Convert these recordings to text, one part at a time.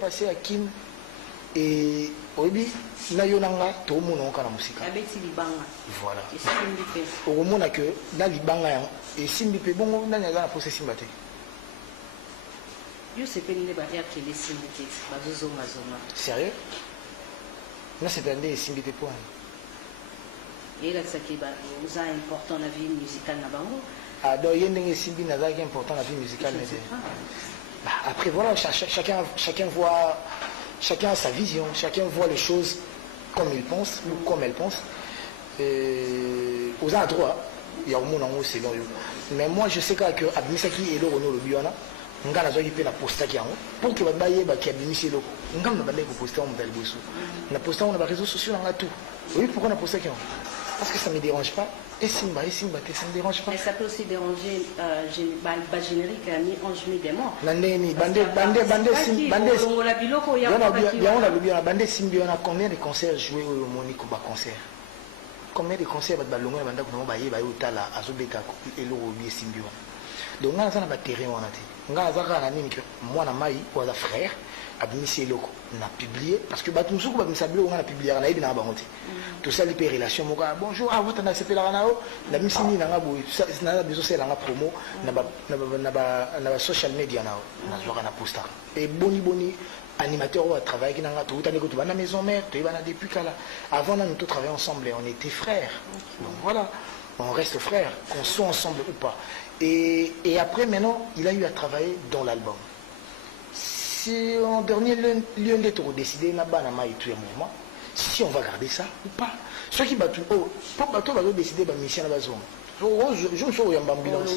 passé à Kim et obi na yonanga to mona okana musika abeti libanga voilà esimbi pe au mona que na libanga et simbi pe bongo na nyaga na poser simbate yo sepelile ba ya kele simbi te bazozo mazoma sérieux na sepelinde simbi te point et là ça qui ba uza important la vie musicale na bango ah donc yendenge simbi na za qui important la vie musicale mais bah, après voilà chacun voit. Chacun a sa vision, chacun voit les choses comme il pense ou comme elle pense. Aux endroits, il y a au monde en haut, c'est long. Mais moi, je sais que Abmisaki et le Renault le Biona, on a besoin de la posta qui est en haut. Pour que les gens qui Abmisaki le on a besoin de poster en bel bossou. On a posté on a réseaux sociaux, on a tout. Oui, pourquoi on a posté qui en haut? Parce que ça ne me dérange pas. Et Simba, ça ne me dérange pas. Mais ça peut aussi déranger générique, ni ange mi démon. Bandé, combien de concerts joués au Monique ou concert? Combien de concerts va ballonner banda ko ba yeba yo tala azobeta ko elo obi Simbio. Donc on a ça na terrain on a dit. On a ça na nini que moi na mai ou za frère abimisi eloko na publié parce que batu musuku ba misabilo on a publié na ibi na bangote. Tout ça les relations mon gars bonjour ah vous t'as c'est là na misini na ngabo na biso c'est la promo na social media na zoka na poster et boni animateur ou à travailler qui n'a pas tout à la maison mère tu vas depuis là avant on nous travaillons ensemble et on était frères donc voilà on reste frères qu'on soit ensemble ou pas et après maintenant il a eu à travailler dans l'album si en dernier lieu d'être décidé là-bas na mai tout un mouvement si on va garder ça ou pas ceux qui battent oh pour bateau va décider ba mission na bazon je me suis en ambulance.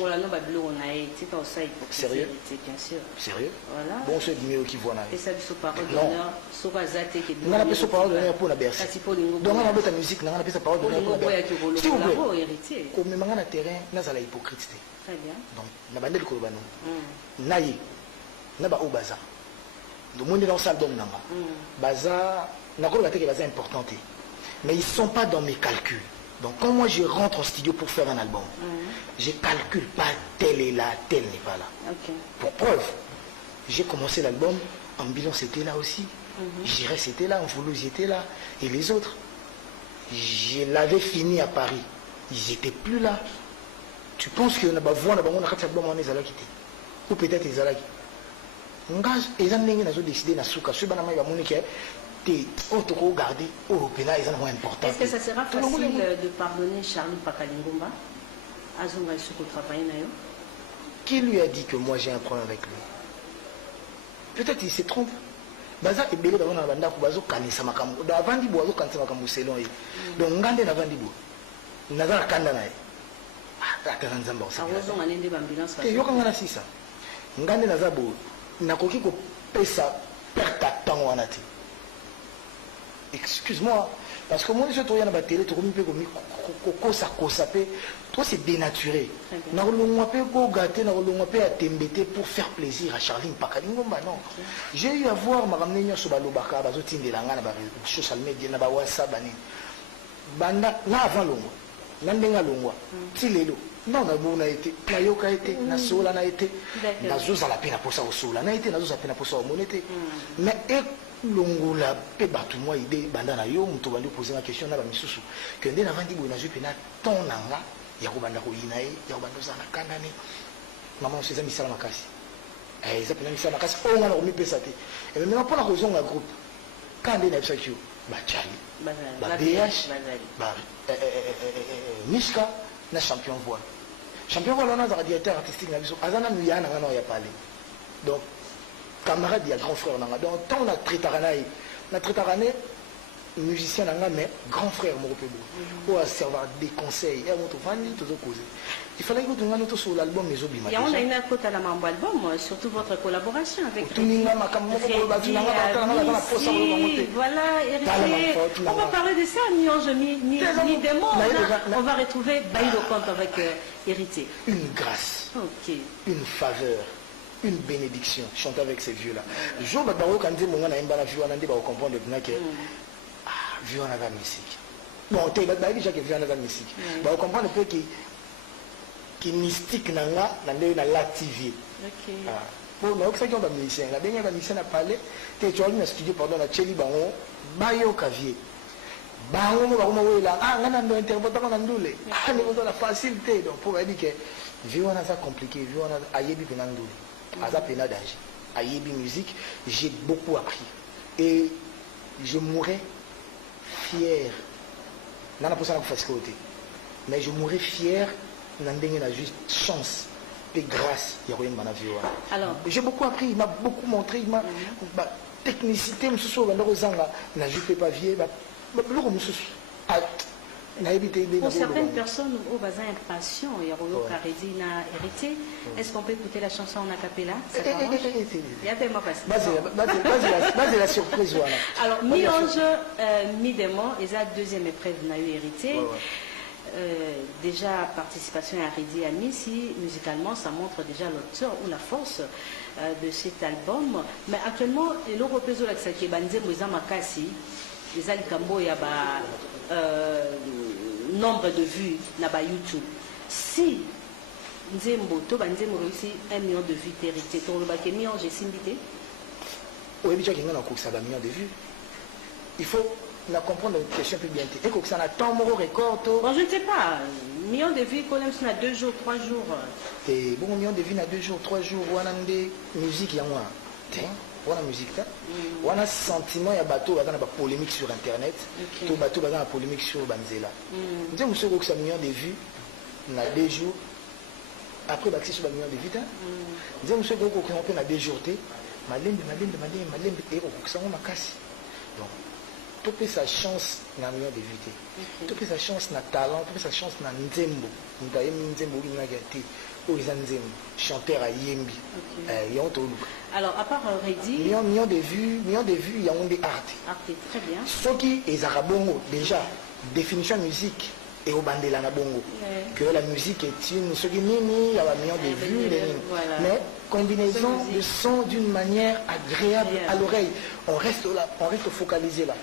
Sérieux? Bien sûr. Sérieux? Voilà. Bon, c'est mieux qui voit là. Et ça, c'est parole d'honneur. On a appelé ça parole d'honneur pour la Bercy. Donc, on a appelé ta musique, on a appelé ça parole d'honneur pour la Bercy. S'il vous plaît. Comme on a un terrain, on a la hypocrisie. Très bien. Donc, on a bandé le Kolobano. Naïe. On a ba au bazar. Donc, on est dans ça, donc, bazar, on a quoi que bazar important. Mais ils ne sont pas dans mes calculs. Donc quand moi je rentre au studio pour faire un album, je ne calcule pas tel est là, tel n'est pas là. Pour preuve, j'ai commencé l'album, Ambulance était là aussi, J'irais c'était là, Mfoulouz était là, et les autres. Je l'avais fini à Paris, ils n'étaient plus là. Tu penses que ou peut-être ils allaient. Ils ont décidé de est-ce que ça sera facile de pardonner Charlie Pakalingumba? Qui lui a dit que moi j'ai un problème avec lui? Peut-être il se trompe. Baza est belé dans la bande pour bazo kanisa makambo. Dans avant dibo bazo kanisa makambo selon lui. Donc ngande na vandi bo. Nazara kanda nae. Ah, ta nzamba ça. Arozon anende ambulance. Et yo kanga na sisa. Ngande nazabo nakoki ko pesa perte de temps wana ti. Excuse-moi, parce que moi je suis à la télé, tu c'est dénaturé. Pour faire plaisir à Charline Pakalingomba, non. J'ai eu à voir ma ramener sur Balobaka, Bazotin de Langa, social media, na WhatsApp, Banda, na avant l'ongo, Nandenga l'ongo, Tilelo. Non, na été, na yoka été, na sola na été, na zoza la peine pour ça au sola, na été, na zoza la peine pour ça au monété. Mais longola pe batu moi idée banda na yo muto bandi poser la question na ba misusu que ndé na vandi bo na jupe na ton nanga ya ko banda ko inae ya ko banda za na kandani maman c'est ça misala makasi ça peut misala makasi on a remis pesa te et maintenant pour la raison la groupe quand ndé na bisa kyo ba chali ba BH ba Niska na champion voix on a un directeur artistique na biso azana muyana ngana ya parler donc camarade, il y a grand frère. Donc, tant on a traité musicien, mais grand frère, pour servir des conseils. Il fallait que nous sur l'album Les Obima. Et on a une côte à la mambo album, surtout votre collaboration avec voilà, on va parler de ça, ni ange, ni démon. On va retrouver Baïlo Compte avec Héritier. Une grâce, une faveur. Une bénédiction, chanter avec ces vieux-là. Le jour où quand on dit que on a vu, on a comprendre que vu on a la musique. Bon, tu as déjà que vu on a la musique. On comprend un peu qui mystique dans la TV. Bon, mais ça qui ont des musiciens. La dernière musicien a parlé. Tu as eu un studio pendant la Tchéli Bango, Bayo Kavier. Bango, Bango, là, ah, on a un interpréteur, on a un doulé. Ah, on a la facilité. Donc, pour dire que, vu on a ça compliqué, vu on a Ayebi Penandoulé, Aza Penadage, Ayebi musique, j'ai beaucoup appris. Et je mourrais fier. Non, pas ça pour faire côté. Mais je mourrais fier d'en la juste chance et grâce. Alors, j'ai beaucoup appris, il m'a beaucoup montré, il m'a technicité, je suis n'a juste pas vieux, pour certaines personnes au bazin impatient, il y a hérité. Est-ce qu'on peut écouter la chanson en acapella? Il y a tellement passé. C'est la surprise. Alors, mi-ange, mi-démon, et la deuxième épreuve n'a eu hérité. Déjà, participation à Ridi Ami, si musicalement, ça montre déjà l'auteur ou la force de cet album. Mais actuellement, l'Européen de l'Axaki, Banze Moïsa Makasi, les Alikambo, il y a nombre de vues na YouTube. Si Nzembo, to Banzembo réussit 1 million de vues hérité, ton le baké million, j'ai simbité. Oui, mais tu as un million de vues. Il faut comprendre la question plus bien. Et que ça a tant de record. Bon, je ne sais pas. Million de vues, quand même, c'est 2 jours, 3 jours. Et bon, million de vues, 2 jours, 3 jours, on a des musiques, il y a moi. On a musique, on a sentiment, il y a bateau, il y a polémique sur internet, tout bateau, il y a polémique sur Banzela. Nous avons ce que ça million de vues, on a 2 jours, après on a sur un million de vues. Nous avons ce que on a 2 jours, malembe, et on a cassé. Donc, tout sa chance dans un million de vues. Tout sa chance dans talent, tout sa chance dans Nzembo. Nous avons Nzembo, il y a été. Chanteur à Yembi. Alors, à part Redi, millions de vues, il y a des arts. Très bien. Ce qui est Arabongo, déjà, définition musique et au bandela na bongo. Que la musique est une. Ce qui il y a millions de vues, mais combinaison de sons d'une manière agréable à l'oreille. On reste là, on reste focalisé là.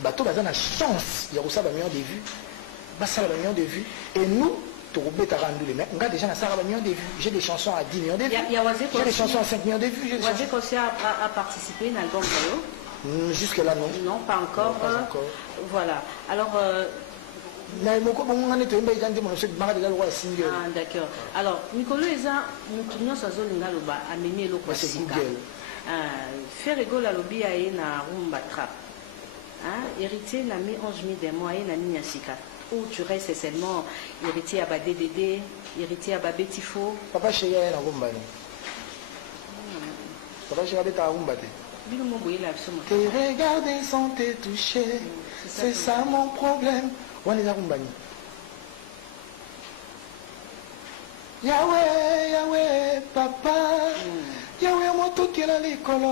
Bateau, il y a une chance, il y a aussi un million de vues. Ça, un million de vues. Et nous, déjà j'ai des chansons à 10 millions de vues, j'ai des chansons à 5 millions de vues. Wazé Kossi a participé dans l'album jusque là non. Non, pas encore. Non, pas encore. Voilà. Alors d'accord. Alors Nicolo Eza Moutounio Sazolinga Loba a mené le Kwasika. Faire rigolo à lobby à na rumba trap. Héritier n'a mis 11 000 des mois et n'a mis Sika. Où tu restes seulement héritier à DDD, héritier à Betifo. Papa chéri est en Rumbani. Papa chéri est en Rumbani. Tes regards sont te toucher, c'est ça mon problème. On est à Rumbani. Yahweh, Yahweh, papa. Yahweh, moi tout qui est à l'école,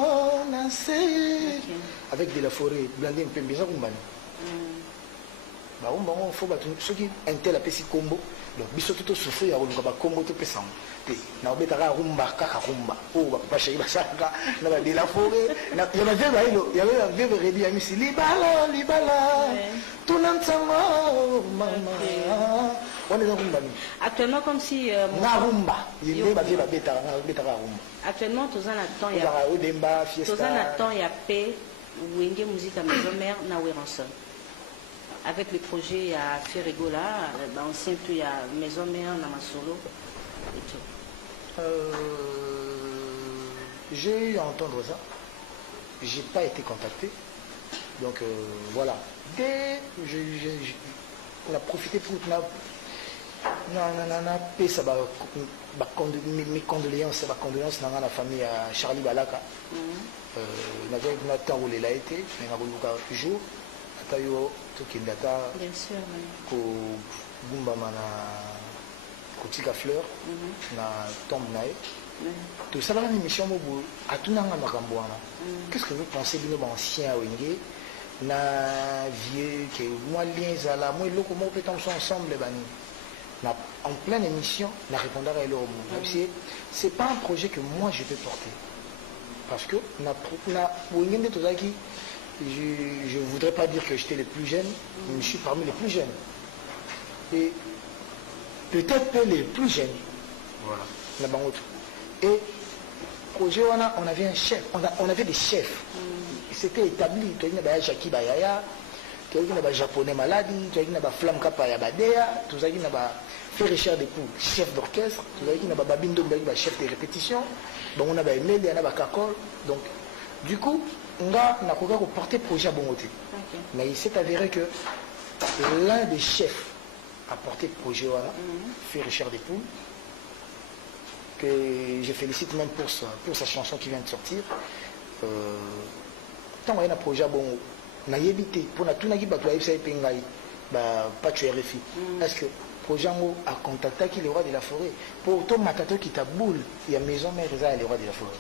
avec de la forêt, blandé un peu bien Rumbani. Il faut que ceux qui intel appellent combo, donc ils sont tous souffrir à un combo tout pesant. Na obetaka rumba kaka rumba. Oh papa chéri basaka na de la forêt. Il y avait un vieux Redi Ami si libala libala. Tout n'entend maman. On est dans rumba. Actuellement comme si na rumba. Il est basé la betara rumba. Actuellement tous en attend il y a Odemba fiesta. Tous en attend il y a paix Wenge musique à maison mère na Weranson. Avec le projet à Ferregola, ancien tout il y a maison mère na Masolo et tout. J'ai eu à entendre ça. J'ai pas été contacté. Donc voilà. Dès on a profité pour mes condoléances dans la famille à Charlie Balaka. On a temps où il a été, mais on a toujours. Bien sûr. Kotika fleur na tombe nae tout ça une émission mobu atunanga makambo wana qu'est-ce que vous pensez de nos anciens wenge na vieux que moi lien zala moi loko mo peut ensemble bani na en pleine émission na répondre à leur c'est pas un projet que moi je peux porter parce que na wenge de tozaki je voudrais pas dire que j'étais le plus jeune mais je suis parmi les plus jeunes et peut-être les plus jeunes. Voilà. Et projet, on avait un chef, on avait des chefs. C'était établi. Tu as dit Jackie Bayaya, tu as dit japonais maladie, tu as dit Flamme Kapaya Badea, tu as dit Frère Richard Depou, chef d'orchestre, tu as dit Babindo chef de répétition, donc on a Emile, on a Kakol. Donc, du coup, on a porté projet à Bongoté. Mais il s'est avéré que l'un des chefs a porté projet à Frère Richard Depou, que je félicite même pour sa chanson qui vient de sortir. Tant qu'il y a un projet bon, on a évité pour tout n'a pas pas tuer RFI. Est-ce que le projet a contacté qui le roi de la forêt pour tout matato qui taboule, il y a maison mère et le roi de la forêt.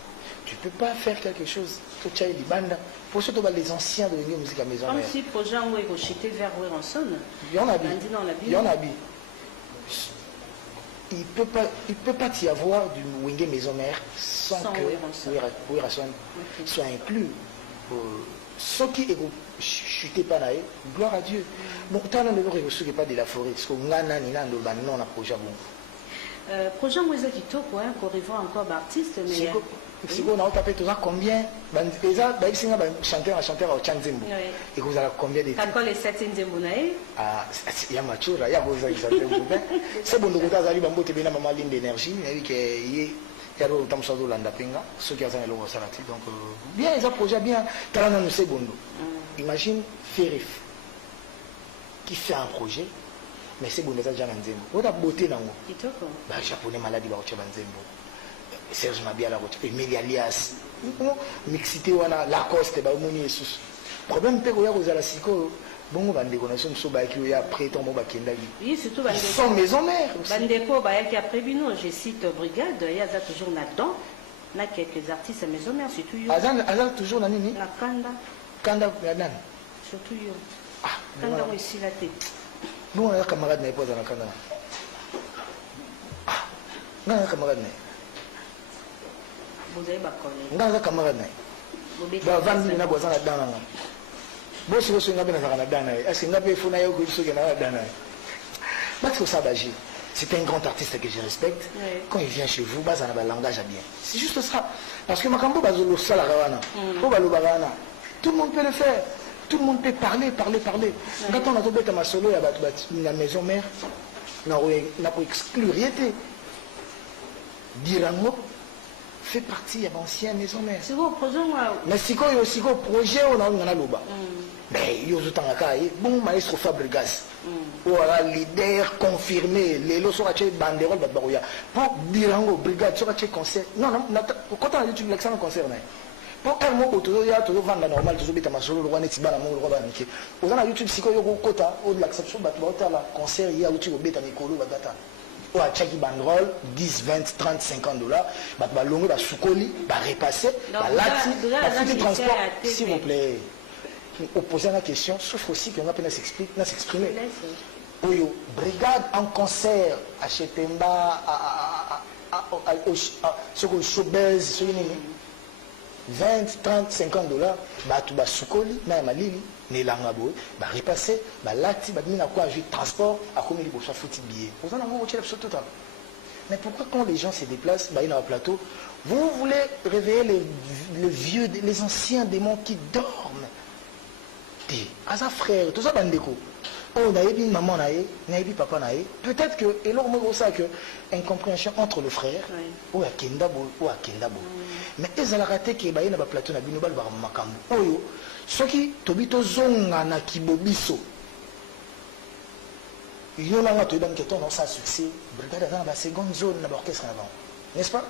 Tu peux pas faire quelque chose pour tuer les bandes pour surtout les anciens de la musique à maison mère. Comme si le projet est rejeté vers Weranson. Il y en a bien. Il y en a bien. Il peut pas y avoir du Wenge Maison Mère sans que Weranson soit inclus. Ceux qui ne chutent pas là, gloire à Dieu. Bon, tant que nous ne pas de la forêt, parce qu'on a un projet bon. Projet Moueza Kitoko, qu'on revoit encore d'artistes, mais. Si vous avez tapé tout ça, combien chanteur au Tchanzembo. Et vous avez combien de temps? Les 7 Nzembo nae? Ah, il y a Machura, il y a vos Nzembo. C'est bon, nous avons dit que nous avons ligne d'énergie, il y a autant de choses dans la pinga, ceux qui ont un logo salati. Donc, bien, ils ont projet bien, talent nous c'est bon. Imagine Ferif qui fait un projet, mais c'est bon, déjà Nzembo. Vous avez beauté dans le japonais maladie, Nzembo. Serge Mabiala, Emilia Alias, mixité, Lacoste, Jesus. Problème, c'est que vous avez bon, bande connaissons sur qui a prêt ton mot oui, surtout sans maison mère. Bandepo, qui a prévu, je cite Brigade, il y a toujours là-dedans, il y a quelques artistes à maison mère, surtout yo. Azan toujours na nini? La Kanda. Kanda Yadan. Surtout yo. Ah, Kanda ici la tête. Nous on a un camarade n'est pas dans la Kanda. Ah, on a un camarade n'est. Vous avez pas connu. On a un camarade n'est. Bah, vendre na boisson là dedans. Bon, si vous avez un Canada, est-ce que vous avez un Canada? C'est un grand artiste que je respecte. Quand il vient chez vous, il a un langage à bien. C'est juste ça. Parce que tout le monde peut le faire. Tout le monde peut parler. Quand on a tombé à ma solo, il y a la maison mère, on n'a pas exclu rien. Dirango fait partie de l'ancien maison mère. C'est vos projets, mais si quoi, il y a un projet, on a un loba. Mais il y a un bon maestro Fabregas. Ou un leader confirmé. Les lots sont à banderole pour Dirango, brigade, sur un concert. Non, quand on a dit l'accent au concert, pour un mot, il y a toujours vendre normal, toujours bête à ma solo, le roi n'est pas l'amour, le roi va niquer. Vous avez YouTube, si vous avez un quota, ou de l'acception, vous avez un concert, il y a aussi au bête à Nicolo, ou à Tchaki Bandrol, 10, 20, 30, 50 $, bah longue, bah soukoli, bah repassé, bah lati, bah foutu transport, s'il vous plaît. Au poser la question, sauf aussi qu'on a pu s'exprimer. Oui, brigade en concert à Chetemba, sur le showbiz, sur 20, 30, 50 $, bah tu vas soukoli, bah malili, ne langabo, bah repasser, bah lati, bah mina quoi, j'ai transport, à combien il faut foutre billet. Vous en avez un autre total. Mais pourquoi quand les gens se déplacent, bah il y a un plateau, vous voulez réveiller les anciens démons qui dorment? À sa frère, tout ça, bandeko. On a eu maman, on a eu papa, peut-être que, et là, on ça que incompréhension entre le frère, ou à Kendabo, ou à Kendabo. Mais ils ont raté qu'il y a un plateau, il y a un makambo. Ceux qui, Tobito Zonga, na Kibobiso, il y a un autre qui est sans succès, brigade dans la seconde zone, dans l'orchestre avant. N'est-ce pas?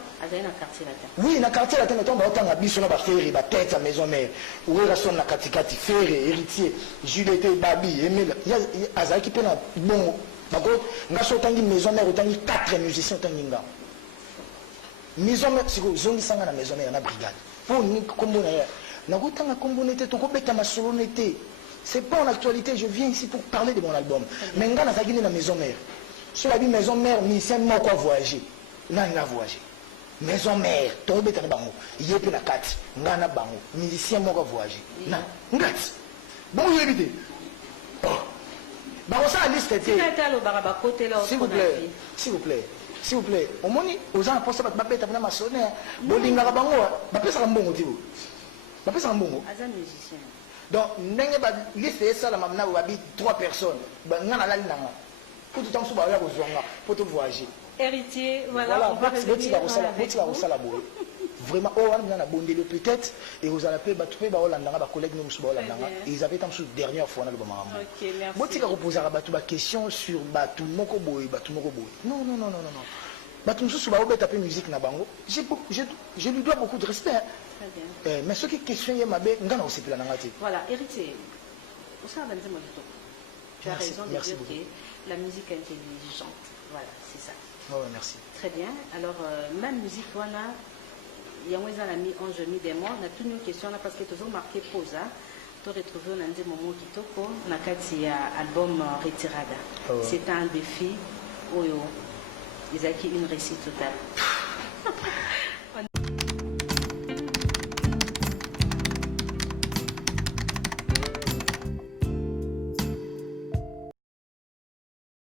Oui, dans le quartier latin, on a autant de sur la ferry, la tête à maison mère, où est la sonne la katikati, ferry, héritier, Juliette, Babi, Emile, il y a Azaki qui peut être bon. D'accord? Nous avons une maison mère, autant de 4 musiciens. Maison mère, si vous avez une maison mère, on a brigade. Pour nous, comme on a nous avons une communauté, nous avons une solennité. Ce n'est pas en actualité, je viens ici pour parler de mon album. Mais nous avons une maison mère. Sur la maison mère, musicien, moi, quoi voyager. N'a voyagé. Maison mère, tombé dans le bango. Il y a plus de 4. N'a bango. Musicien m'a voyagé. Non. Ngati. Bon, il y a évité. Oh. Bah, on s'en a liste. S'il vous plaît. S'il vous plaît. s'il vous plaît omoni oza na posa bato babeta mpena masone bolingaka bango bapesaka mbongo ti bo bapesaka mbongo aza musicien donc ndenge baliste esalama na babi 3 personnes nga nalali nanga po tuta mosusu baoya kozwanga po tovoyage héritier voilà botika kosala boye vraiment oyo wana mina na bondeli peut-être ekozala mpe bato mpe baolandanga bacollègue no mosusu baolandanga ezapeta mosusu dernière fois naloba makambo botika kopozaka bato baquestion sur bato moko boye non bato mosusu baobeta mpe musique na bango je lui dois beaucoup de respect mais soki question ye mabe nga na kosepela nanga te voilà héritier osala banzembo kitoko tu as raison de dire que la musique est intelligente voilà c'est ça merci très bien alors même musique wana yango eza na mi ange mi démon na tuni yo question na parce que toujours marqué pause to retrouver na nzembo mo kitoko na kati ya album Retirada c'est un défi oyo ezalaki une réussite totale